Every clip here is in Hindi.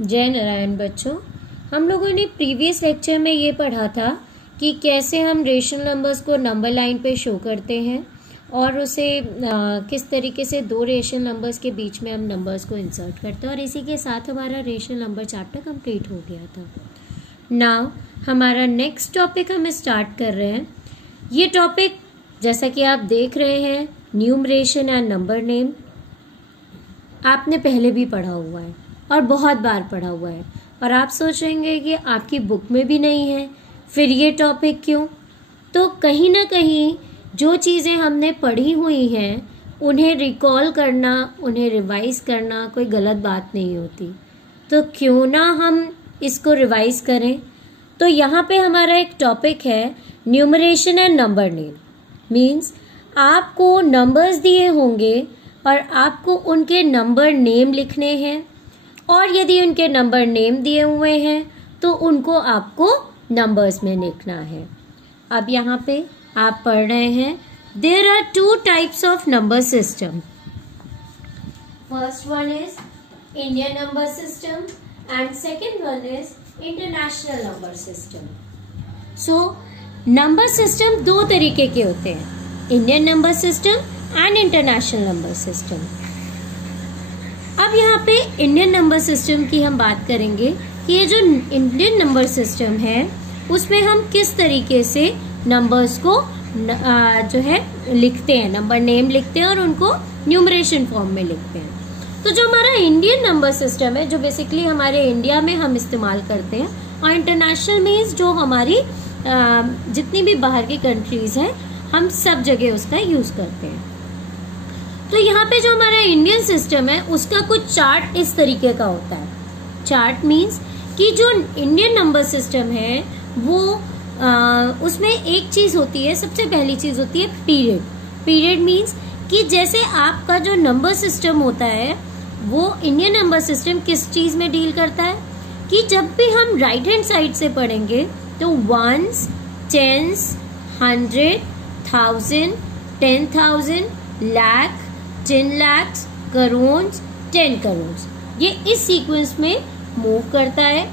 जय नारायण बच्चों, हम लोगों ने प्रीवियस लेक्चर में ये पढ़ा था कि कैसे हम रेशनल नंबर्स को नंबर लाइन पे शो करते हैं और उसे किस तरीके से दो रेशनल नंबर्स के बीच में हम नंबर्स को इंसर्ट करते हैं और इसी के साथ हमारा रेशनल नंबर चैप्टर कंप्लीट हो गया था। नाउ हमारा नेक्स्ट टॉपिक हम स्टार्ट कर रहे हैं। ये टॉपिक जैसा कि आप देख रहे हैं न्यूमरेशन एंड नंबर नेम आपने पहले भी पढ़ा हुआ है और बहुत बार पढ़ा हुआ है और आप सोच रहे कि आपकी बुक में भी नहीं है, फिर ये टॉपिक क्यों? तो कहीं ना कहीं जो चीज़ें हमने पढ़ी हुई हैं उन्हें रिकॉल करना, उन्हें रिवाइज करना कोई गलत बात नहीं होती। तो क्यों ना हम इसको रिवाइज करें। तो यहाँ पे हमारा एक टॉपिक है numeration and number name. Means आपको नंबर्स दिए होंगे और आपको उनके नंबर नेम लिखने हैं और यदि उनके नंबर नेम दिए हुए हैं तो उनको आपको नंबर्स में लिखना है। अब यहाँ पे आप पढ़ रहे हैं there are two types of number system. First one is Indian number system and second one is international number system. So number system दो तरीके के होते हैं, Indian number system and international number system. अब यहाँ पे इंडियन नंबर सिस्टम की हम बात करेंगे कि ये जो इंडियन नंबर सिस्टम है उसमें हम किस तरीके से नंबर्स को जो है लिखते हैं, नंबर नेम लिखते हैं और उनको न्यूमरेशन फॉर्म में लिखते हैं। तो जो हमारा इंडियन नंबर सिस्टम है जो बेसिकली हमारे इंडिया में हम इस्तेमाल करते हैं और इंटरनेशनल मीन्स जो हमारी जितनी भी बाहर की कंट्रीज हैं हम सब जगह उसका यूज करते हैं। तो यहाँ पे जो हमारा इंडियन सिस्टम है उसका कुछ चार्ट इस तरीके का होता है। चार्ट मीन्स कि जो इंडियन नंबर सिस्टम है वो उसमें एक चीज होती है, सबसे पहली चीज होती है पीरियड। पीरियड मीन्स कि जैसे आपका जो नंबर सिस्टम होता है वो इंडियन नंबर सिस्टम किस चीज में डील करता है कि जब भी हम राइट हैंड साइड से पढ़ेंगे तो वंस, टेंस, 100, 1000, 10,000, लाख, 10 लाख, करोड़, 10 करोड़, ये इस सीक्वेंस में मूव करता है।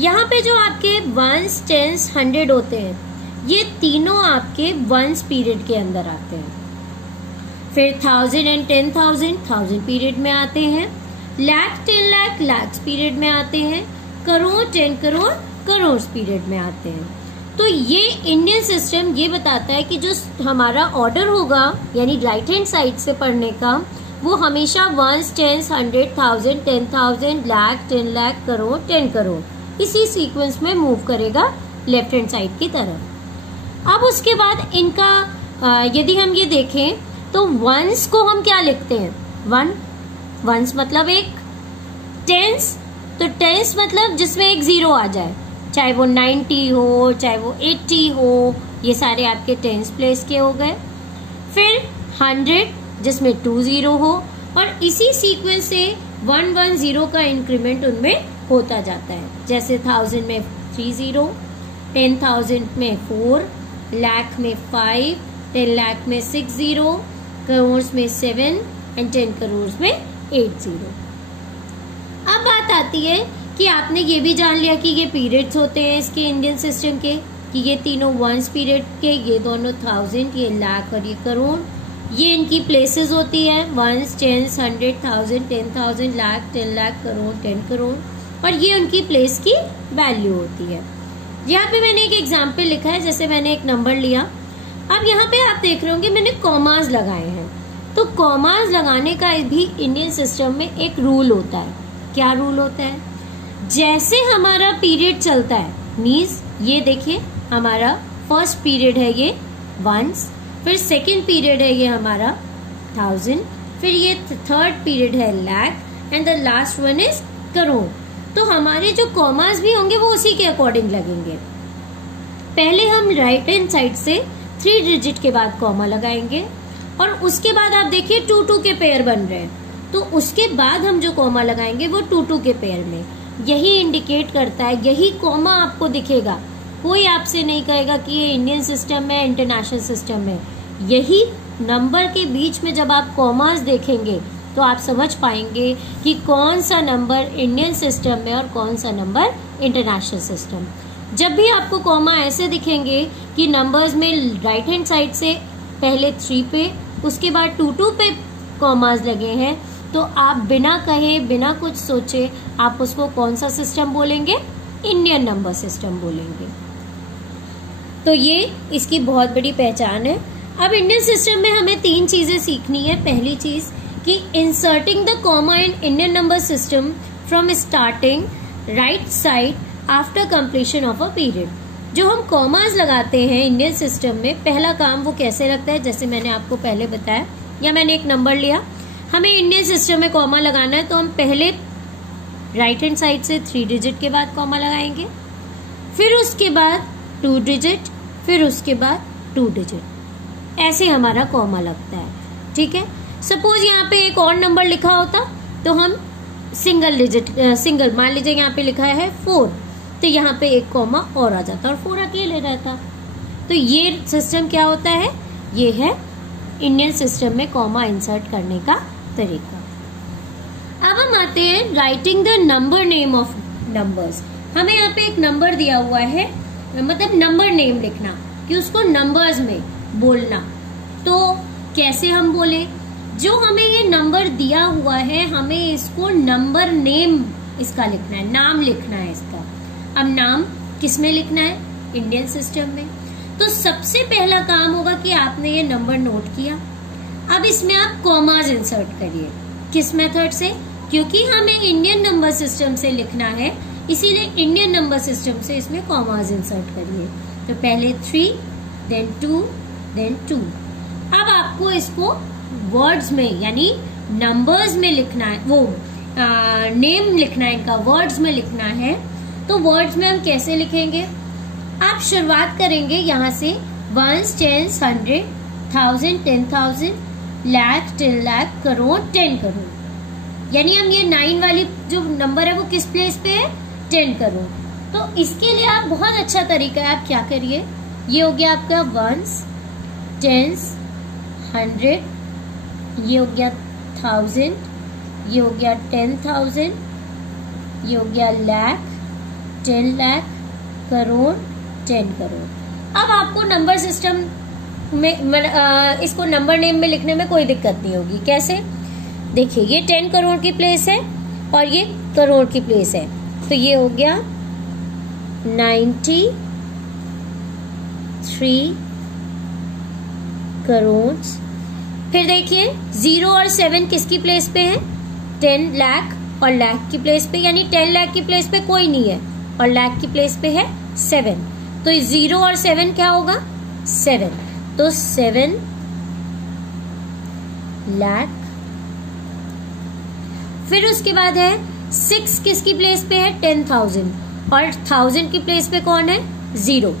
यहाँ पे जो आपके वंस, टेंस, 100 होते हैं ये तीनों आपके वंस पीरियड के अंदर आते हैं। फिर 1000 एंड 10,000 1000 पीरियड में आते हैं। लाख, 10 लाख, लाख पीरियड में आते हैं। करोड़, 10 करोड़, करोड़ पीरियड में आते हैं। तो ये इंडियन सिस्टम ये बताता है कि जो हमारा ऑर्डर होगा यानी राइट हैंड साइड से पढ़ने का वो हमेशा वंस, टेंस, 100, 1000, 10,000, लाख, 10 लाख, करोड़, 10 करोड़ इसी सीक्वेंस में मूव करेगा लेफ्ट हैंड साइड की तरफ। अब उसके बाद इनका यदि हम ये देखें तो वंस को हम क्या लिखते हैं? वंस मतलब एक। टेंस तो टेंस मतलब जिसमें एक जीरो आ जाए, चाहे वो 90 हो चाहे वो 80 हो, ये सारे आपके टेंस प्लेस के हो गए। फिर 100 जिसमें 2 जीरो हो और इसी सीक्वेंस से 110 का इंक्रीमेंट उनमें होता जाता है। जैसे 1000 में 3 जीरो, 10,000 में 4, लाख में 5, 10 लाख में 6 जीरो, करोड़ में 7 एंड 10 करोड़ में 8 जीरो। अब बात आती है कि आपने ये भी जान लिया कि ये पीरियड्स होते हैं इसके इंडियन सिस्टम के, कि ये तीनों वंस पीरियड के, ये दोनों 1000, ये लाख और ये करोड़, ये इनकी प्लेसेस होती है वंस, टेंस, 100, 1000, 10,000, लाख, 10 लाख, करोड़, 10 करोड़ और ये उनकी प्लेस की वैल्यू होती है। यहाँ पे मैंने एक एग्जाम्पल लिखा है, जैसे मैंने एक नंबर लिया। अब यहाँ पे आप देख रहे होंगे मैंने कॉमास लगाए हैं। तो कॉमास लगाने का भी इंडियन सिस्टम में एक रूल होता है। क्या रूल होता है? जैसे हमारा पीरियड चलता है मीन्स ये देखिए हमारा फर्स्ट पीरियड है ये वंस, फिर सेकंड पीरियड है ये हमारा 1000, फिर ये थर्ड पीरियड है lakh and the last one is crore. तो हमारे जो कॉमास भी होंगे वो उसी के अकॉर्डिंग लगेंगे। पहले हम राइट हैंड साइड से 3 डिजिट के बाद कॉमा लगाएंगे और उसके बाद आप देखिए 2-2 के पेयर बन रहे हैं, तो उसके बाद हम जो कॉमा लगाएंगे वो 2-2 के पेयर में। यही इंडिकेट करता है, यही कॉमा आपको दिखेगा। कोई आपसे नहीं कहेगा कि ये इंडियन सिस्टम है, इंटरनेशनल सिस्टम है। यही नंबर के बीच में जब आप कॉमास देखेंगे तो आप समझ पाएंगे कि कौन सा नंबर इंडियन सिस्टम में और कौन सा नंबर इंटरनेशनल सिस्टम। जब भी आपको कॉमा ऐसे दिखेंगे कि नंबर्स में राइट हैंड साइड से पहले 3 पे, उसके बाद 2 पे कॉमास लगे हैं, तो आप बिना कहे बिना कुछ सोचे आप उसको कौन सा सिस्टम बोलेंगे? इंडियन नंबर सिस्टम बोलेंगे। तो ये इसकी बहुत बड़ी पहचान है। अब इंडियन सिस्टम में हमें 3 चीजें सीखनी है। पहली चीज कि inserting the comma in Indian number system from starting right side after completion of a period. जो हम कॉमास लगाते हैं इंडियन सिस्टम में, पहला काम वो कैसे लगता है, जैसे मैंने आपको पहले बताया, या मैंने एक नंबर लिया, हमें इंडियन सिस्टम में कॉमा लगाना है, तो हम पहले राइट हैंड साइड से 3 डिजिट के बाद कॉमा लगाएंगे, फिर उसके बाद 2 डिजिट, फिर उसके बाद 2 डिजिट, ऐसे हमारा कॉमा लगता है। ठीक है। सपोज यहाँ पे एक और नंबर लिखा होता तो हम सिंगल मान लीजिए यहाँ पे लिखा है 4, तो यहाँ पे एक कॉमा और आ जाता और 4 अकेले रहता। तो ये सिस्टम क्या होता है? ये है इंडियन सिस्टम में कॉमा इंसर्ट करने का तरीका। अब हम आते हैं writing the number name of numbers. हमें यहाँ पे एक नंबर दिया हुआ है, मतलब नंबर नेम लिखना कि उसको नंबर्स में बोलना। तो कैसे हम बोले? जो हमें ये नंबर दिया हुआ है, हमें इसको नंबर नेम इसका लिखना है, नाम लिखना है इसका। अब नाम किस में लिखना है? इंडियन सिस्टम में। तो सबसे पहला काम होगा कि आपने ये नंबर नोट किया, अब इसमें आप कॉमास इंसर्ट करिए। किस मेथड से? क्योंकि हमें इंडियन नंबर सिस्टम से लिखना है, इसीलिए इंडियन नंबर सिस्टम से इसमें कॉमास इंसर्ट करिए। तो पहले 3, देन 2, देन 2। अब आपको इसको वर्ड्स में यानी नंबर्स में लिखना है, वो नेम लिखना है इनका, वर्ड्स में लिखना है। तो वर्ड्स में हम कैसे लिखेंगे? आप शुरुआत करेंगे यहाँ से 1, 10, 100, 1000, 10,000, लाख, 10 लाख, करोड़, 10 करोड़। यानी हम ये 9 वाली जो नंबर है वो किस प्लेस पे है? 10 करोड़। तो इसके लिए आप बहुत अच्छा तरीका है, आप क्या करिए, ये हो गया आपका 1s, 10s, 100, ये हो गया 1000, ये हो गया 10,000, ये हो गया लाख, 10 लाख, करोड़, 10 करोड़। अब आपको नंबर सिस्टम में इसको नंबर नेम में लिखने में कोई दिक्कत नहीं होगी। कैसे? देखिए, ये 10 करोड़ की प्लेस है और ये करोड़ की प्लेस है, तो ये हो गया 93 करोड़। फिर देखिए 0 और 7 किसकी प्लेस पे है? 10 लाख और लाख की प्लेस पे, यानी 10 लाख की प्लेस पे कोई नहीं है और लाख की प्लेस पे है 7। तो 0 और 7 क्या होगा? 7। तो 7 लाख। फिर उसके बाद है 6 किसकी प्लेस पे है? 10,000 और 1000 की प्लेस पे कौन है? 0।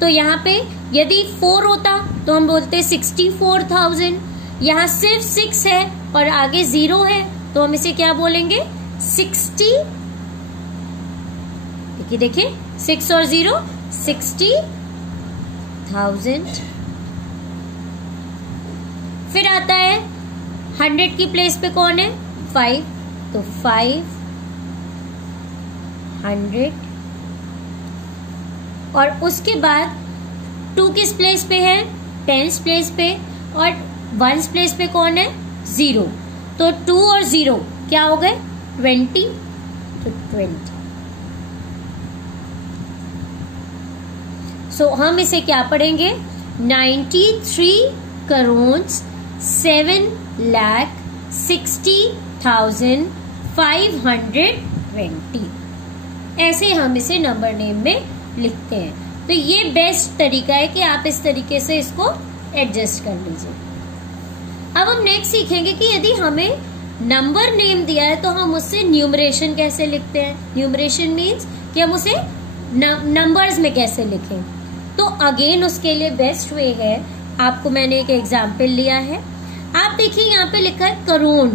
तो यहाँ पे यदि 4 होता तो हम बोलते 64,000। यहाँ सिर्फ 6 है और आगे 0 है, तो हम इसे क्या बोलेंगे? 60। देखिए 6 और 0 60,000। फिर आता है 100 की प्लेस पे कौन है? 5, तो 500। और उसके बाद 2 किस प्लेस पे है? 10 प्लेस पे, और 1 प्लेस पे कौन है? 0। तो 2 और 0 क्या हो गए? 20, तो 20। सो हम इसे क्या पढ़ेंगे? 93 करोड़ 7,60,520। ऐसे हम इसे नंबर नेम में लिखते हैं। तो ये बेस्ट तरीका है कि आप इस तरीके से इसको एडजस्ट कर लीजिए। अब हम नेक्स्ट सीखेंगे कि यदि हमें नंबर नेम दिया है तो हम उससे न्यूमरेशन कैसे लिखते हैं। न्यूमरेशन मीन्स कि हम उसे नंबर्स में कैसे लिखें। तो अगेन उसके लिए बेस्ट वे है, आपको मैंने एक एग्जाम्पल लिया है। आप देखिए यहाँ पे लिखा है करोड़,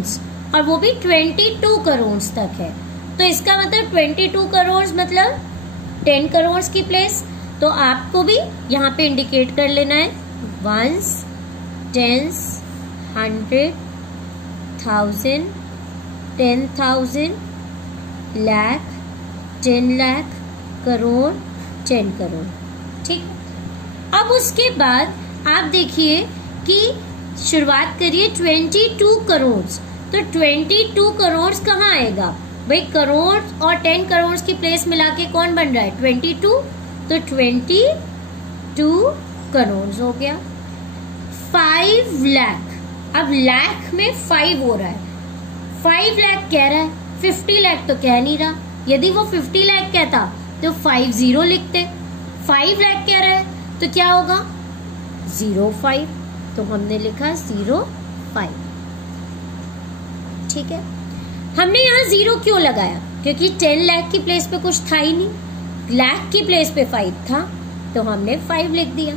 और वो भी 22 करोड़ तक है। तो इसका मतलब 22 करोड़ मतलब 10 करोड़ की प्लेस। तो आपको भी यहाँ पे इंडिकेट कर लेना है 1s, 10s, 100, 1000, 10,000, लाख, 10 लाख, करोड़, 10 करोड़। ठीक, अब उसके बाद आप देखिए कि शुरुआत करिए 22 करोड़। तो 22 करोड़ कहाँ आएगा भाई? करोड़ और 10 करोड़ की प्लेस मिला के कौन बन रहा है? 22। तो 22 करोड़ हो गया। 5 लाख, अब लाख में 5 हो रहा है, 5 लाख कह रहा है, 50 लाख तो कह नहीं रहा। यदि वो 50 लाख कहता तो 50 लिखते। 5 लाख कह रहा है तो क्या होगा? 05, तो हमने लिखा 05। ठीक है, हमने यहाँ 0 क्यों लगाया? क्योंकि 10 लाख की प्लेस पे कुछ था ही नहीं, लाख की प्लेस पे 5 था, तो हमने 5 लिख दिया।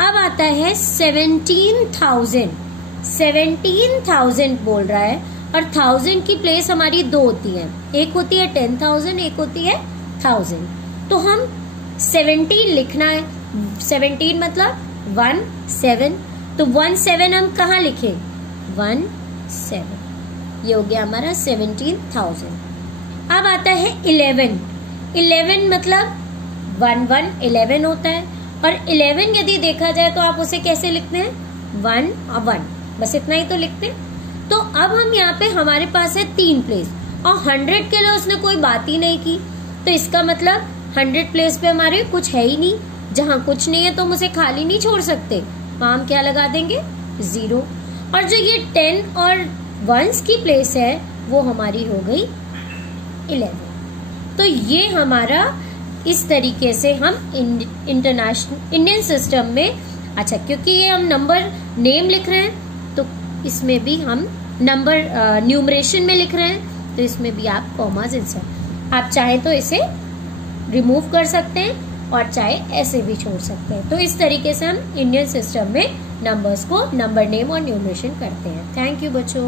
अब आता है 17,000, 17,000 बोल रहा है, और 1000 की प्लेस हमारी 2 होती है, एक होती है 10,000, एक होती है 1000। तो हम 17 लिखना है, 17 मतलब 17, तो 17 हम कहाँ लिखे? 17, ये हो गया हमारा 17,000। अब आता है 11, 11 मतलब 11 होता है, और 11 यदि देखा जाए तो आप उसे कैसे लिखते हैं? 1 और 1, बस इतना ही तो लिखते हैं। तो अब हम यहाँ पे हमारे पास है 3 प्लेस, और 100 के लिए उसने कोई बात ही नहीं की, तो इसका मतलब 100 प्लेस पे हमारे कुछ है ही नहीं। जहाँ कुछ नहीं है तो हम उसे खाली नहीं छोड़ सकते, वहां हम क्या लगा देंगे? 0। और जो ये 10 और 1s की प्लेस है वो हमारी हो गई 11। तो ये हमारा इस तरीके से हम इंटरनेशनल इंडियन सिस्टम में, अच्छा क्योंकि ये हम नंबर नेम लिख रहे हैं तो इसमें भी हम नंबर न्यूमरेशन में लिख रहे हैं, तो इसमें भी आप कॉमास इंसर्ट, आप चाहे तो इसे रिमूव कर सकते हैं और चाहे ऐसे भी छोड़ सकते हैं। तो इस तरीके से हम इंडियन सिस्टम में नंबर्स को नंबर नेम और न्यूमरेशन करते हैं। थैंक यू बच्चों।